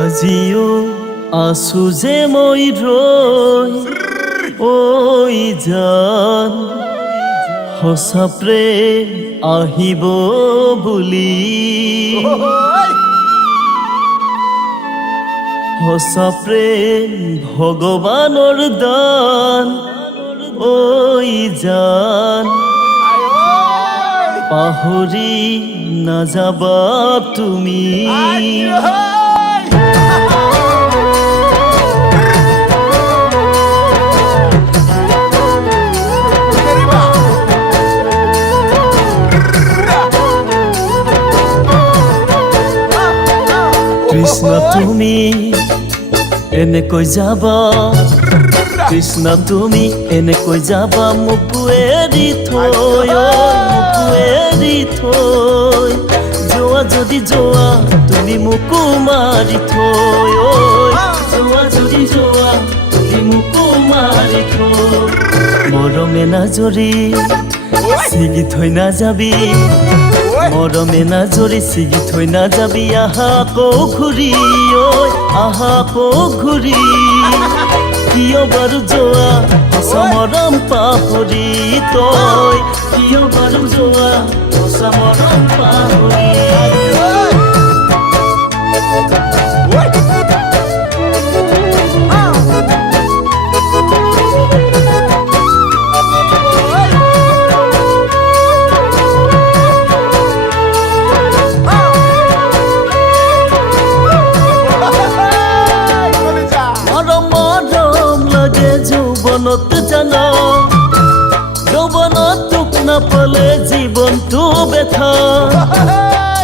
আজিও আছো যে মই ৰৈ ঐ জান সঁচা প্ৰেম আহিব বুলি সঁচা প্ৰেম ভগৱানৰ দান ঐ জান পাহৰি নাযাবা তুমি কৃষ্ণ তুমি এনেকৈ যাবা কৃষ্ণ তুমি এনেকৈ যাবা মোকো এৰি থৈ মোকো এৰি থৈ যোৱা যদি যোৱা তুমি মোকো মাৰি থৈ যোৱা যদি যোৱা তুমি মোকো মাৰি থৈ মৰমে নাজৰি ছিগি থৈ নাযাবি মৰমে নাজৰি ছিগি থৈ নাযাবি আহা আকৌ ঘূৰি আহা আকৌ ঘূৰি কিয় বাৰু যোৱা সঁচা মৰম পাহৰি তই কিয় বাৰু যোৱা সঁচা মৰম পাহৰি যৌৱনত জানা যৌৱনত তোক নাপালে জীৱনটো বেথা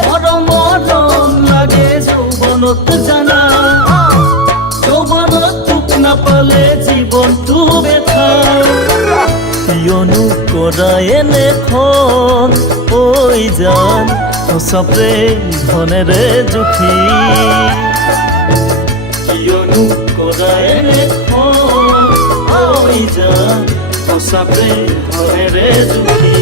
মৰম মৰম লাগে যৌৱনত জানা যৌৱনত তোক নাপালে জীৱনটো বেথা কিয়নো কৰা এনেখন ঐ জান সঁচা প্ৰেম ধনেৰে জুখি কিয়নো কৰা এনেখন সঁচা প্ৰেম ধনেৰে জুখি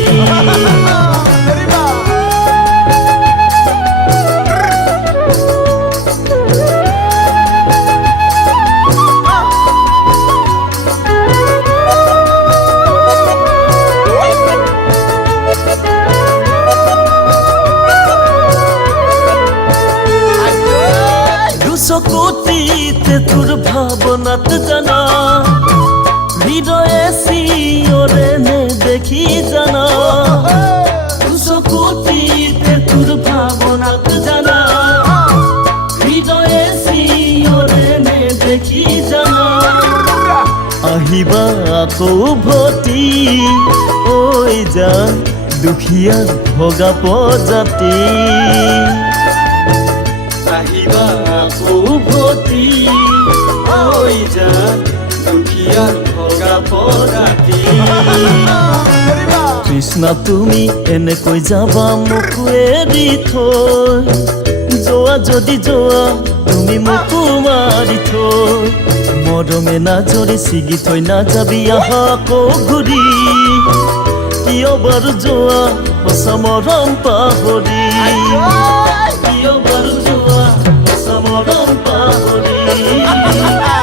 দুচকুটিতে তোৰ ভাৱনাত জানা হৃদয়ে চিঞৰে নেদেখি জানা দুচকুটিতে তোৰ ভাৱনাত জানা হৃদয়ে চিঞৰে নেদেখি জানা আহিবা আকৌ ভতি ঐ জান দুখীয়া ভগা প্ৰজাতি আহিবা আকৌ ভতি ঐ জান দুখীয়া ভগা প্ৰজাতি কৃষ্ণ তুমি এনেকৈ যাবা মোকো এৰি থৈ যোৱা যদি যোৱা তুমি মোকো মাৰি থৈ মৰমে নাজৰি ছিগি থৈ নাযাবি আহা আকৌ ঘূৰি কিয় বাৰু যোৱা সঁচা মৰম পাহৰি কিয় বাৰু যোৱা সঁচা মৰম পাহৰি